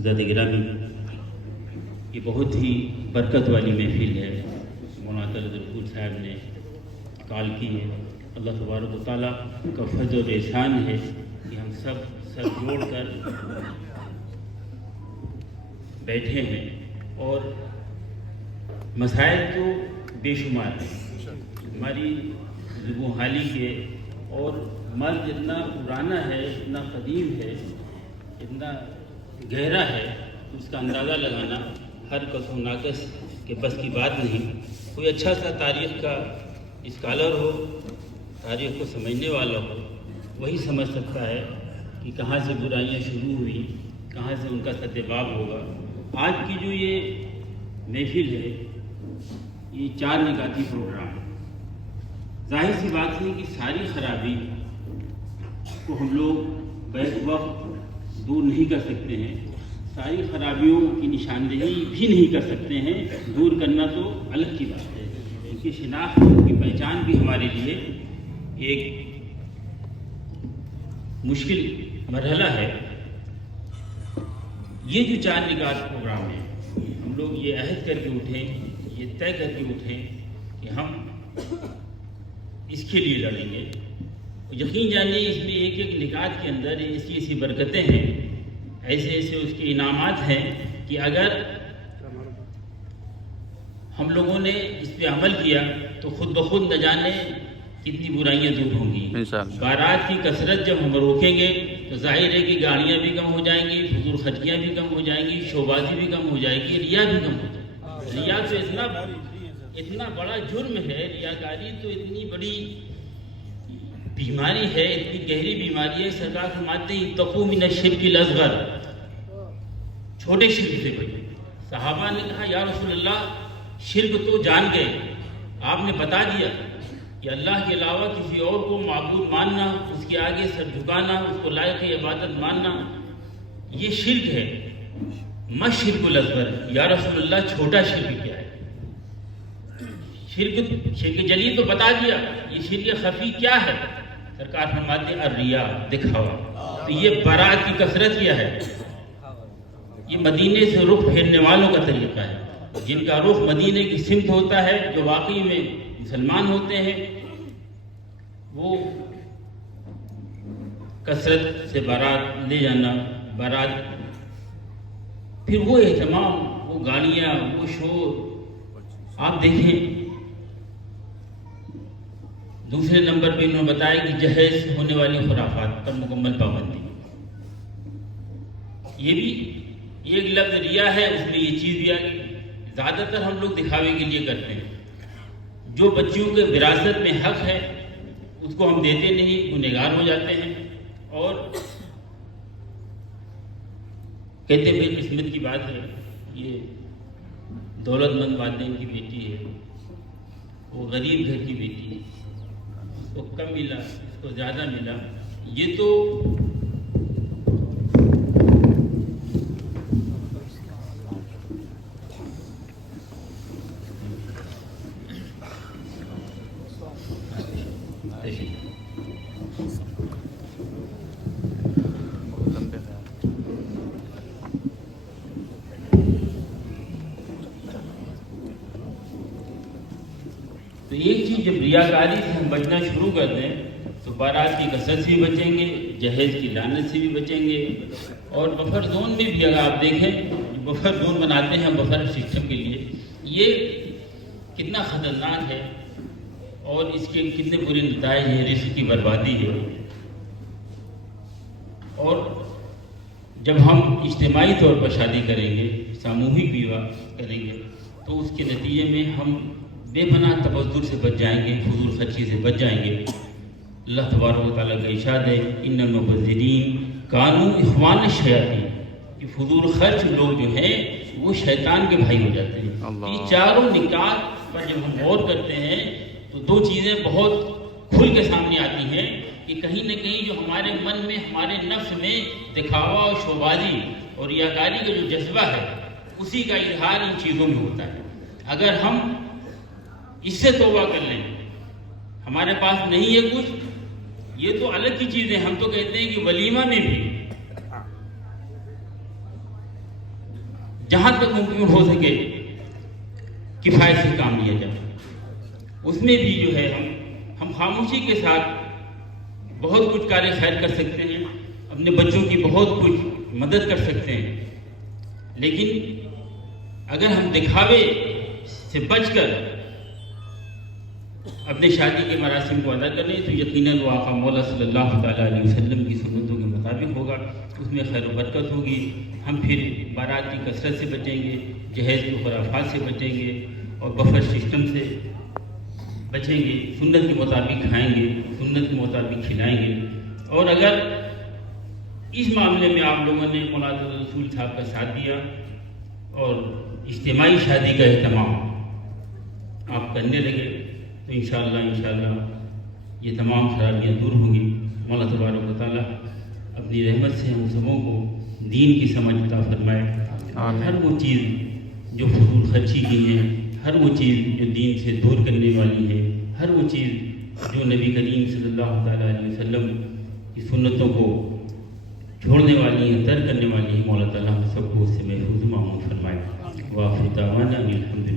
حضرت گرامی، یہ بہت ہی برکت والی محفل ہے، مولانا طلعت الفور صاحب نے کال کی ہے۔ اللہ تبارک و تعالیٰ کا فضل و احسان ہے کہ ہم سب سر جوڑ کر بیٹھے ہیں، اور مسائل تو بے شمار ہیں ہماری زبوں حالی کے، اور مرض اتنا پرانا ہے، اتنا قدیم ہے، اتنا گہرا ہے، اس کا اندازہ لگانا ہر کس و ناقص کے بس کی بات نہیں۔ کوئی اچھا سا تاریخ کا اسکالر ہو، تاریخ کو سمجھنے والا ہو، وہی سمجھ سکتا ہے کہ کہاں سے برائیاں شروع ہوئی، کہاں سے ان کا سدباب ہوگا۔ آج کی جو یہ محفل ہے، یہ 4 نکاتی پروگرام ہے۔ ظاہر سی بات ہے کہ ساری خرابی کو ہم لوگ بیک وقت دور نہیں کر سکتے ہیں، ساری خرابیوں کی نشاندہی بھی نہیں کر سکتے ہیں، دور کرنا تو الگ کی بات ہے۔ ان کی شناخت، ان کی پہچان بھی ہمارے لیے ایک مشکل مرحلہ ہے۔ یہ جو 4 نکات پروگرام ہیں، ہم لوگ یہ عہد کر کے اٹھیں، یہ طے کر کے اٹھیں کہ ہم اس کے لیے لڑیں گے۔ یقین جانیے اس میں ایک ایک نکات کے اندر ایسی ایسی برکتیں ہیں، ایسے ایسے اس کے انعامات ہیں کہ اگر ہم لوگوں نے اس پہ عمل کیا تو خود بخود نہ جانے کتنی برائیاں دور ہوں گی۔ بارات کی کثرت جب ہم روکیں گے تو ظاہر ہے کہ گاڑیاں بھی کم ہو جائیں گی، فضول خرچیاں بھی کم ہو جائیں گی، شوبازی بھی کم ہو جائے گی، ریا بھی کم ہو جائے گی۔ ریا تو اتنا بڑا جرم ہے، ریاکاری تو اتنی بڑی بیماری ہے، اتنی گہری بیماری ہے۔ سرکار فرماتے ہیں اتقوا من الشرک الاصغر، چھوٹے شرک سے بچیں۔ صحابہ نے کہا یا رسول اللہ شرک تو جان گئے، آپ نے بتا دیا کہ اللہ کے علاوہ کسی اور کو معبود ماننا، اس کے آگے سر جھکانا، اس کو لائق عبادت ماننا، یہ شرک ہے۔ ما شرک الاصغر، یا رسول اللہ چھوٹا شرک کیا ہے؟ شرک جلی تو بتا دیا، یہ شرک خفی کیا ہے؟ سرکار فرماتے ہیں الریا، دکھاوا۔ تو یہ برات کی کثرت کیا ہے؟ یہ مدینے سے رخ پھیرنے والوں کا طریقہ ہے، جن کا رخ مدینے کی سمت ہوتا ہے، جو واقعی میں مسلمان ہوتے ہیں، وہ کثرت سے بارات لے جانا، بارات، پھر وہ اہتمام، وہ گاڑیاں، وہ شور۔ آپ دیکھیں دوسرے نمبر پہ انہوں نے بتایا کہ جہیز ہونے والی خرافات پر مکمل پابندی۔ یہ بھی ایک لفظ ریا ہے، اس میں یہ چیز بھی آ گئی۔ زیادہ تر ہم لوگ دکھاوے کے لیے کرتے ہیں، جو بچیوں کے وراثت میں حق ہے اس کو ہم دیتے نہیں، گنہگار ہو جاتے ہیں، اور کہتے بھائی قسمت کی بات ہے، یہ دولت مند والدین کی بیٹی ہے، وہ غریب گھر کی بیٹی ہے، اس کو کم ملا، اس کو زیادہ ملا، یہ تو تو ایک چیز، جب ریاکاری سے ہم بچنا شروع کر دیں تو بارات کی کثرت سے بھی بچیں گے، جہیز کی لعنت سے بھی بچیں گے، اور بفر زون میں بھی اگر آپ دیکھیں، جو بفر زون بناتے ہیں بفر سسٹم کے لیے، یہ کتنا خطرناک ہے اور اس کے کتنے برے نتائج ہیں، رزق کی بربادی ہے۔ اور جب ہم اجتماعی طور پر شادی کریں گے، ساموہک بیوہ کریں گے، تو اس کے نتیجے میں ہم بے پناہ تبذر سے بچ جائیں گے، فضول خرچی سے بچ جائیں گے۔ اللہ تبارک و تعالیٰ کا ارشاد ہے ان المبذرین کانوا اخوان الشیاطین، کہ فضول خرچ لوگ جو ہیں وہ شیطان کے بھائی ہو جاتے ہیں۔ یہ چاروں نکات پر جب ہم غور کرتے ہیں تو 2 چیزیں بہت کھل کے سامنے آتی ہیں کہ کہیں نہ کہیں جو ہمارے من میں، ہمارے نفس میں دکھاوا اور شوبازی اور ریاکاری کا جو جذبہ ہے، اسی کا اظہار ان چیزوں میں ہوتا ہے۔ اگر ہم اس سے توبہ کر لیں، ہمارے پاس نہیں ہے کچھ، یہ تو الگ کی چیز ہے۔ ہم تو کہتے ہیں کہ ولیمہ میں بھی جہاں تک ممکن ہو سکے کفایت سے کام لیا جائے. اس میں بھی جو ہے ہم خاموشی کے ساتھ بہت کچھ کار خیر کر سکتے ہیں، اپنے بچوں کی بہت کچھ مدد کر سکتے ہیں، لیکن اگر ہم دکھاوے سے بچ کر اپنے شادی کے مراسم کو ادا کریں تو یقیناً وہ آقا مولا صلی اللہ تعالیٰ علیہ وسلم کی سنتوں کے مطابق ہوگا، اس میں خیر و برکت ہوگی. ہم پھر بارات کی کثرت سے بچیں گے، جہیز کے خرافات سے بچیں گے اور بفر سسٹم سے بچیں گے، سنت کے مطابق کھائیں گے، سنت کے مطابق کھلائیں گے. اور اگر اس معاملے میں آپ لوگوں نے مولانا رسول صاحب کا ساتھ دیا اور اجتماعی شادی کا اہتمام آپ کرنے لگے تو انشاءاللہ یہ تمام خرابیاں دور ہوں گی. مولا تبارک و تعالیٰ اپنی رحمت سے ہم سبوں کو دین کی سمجھ عطا فرمائے. ہر وہ چیز جو فضول خرچی کی ہے، ہر وہ چیز جو دین سے دور کرنے والی ہے، ہر وہ چیز جو نبی کریم صلی اللہ تعالیٰ علیہ وسلم کی سنتوں کو چھوڑنے والی ہے، ترک کرنے والی ہے، مولا تعالیٰ ہم سب کو اس سے محفوظ و معمون فرمائے. وآخر دعوانا الحمد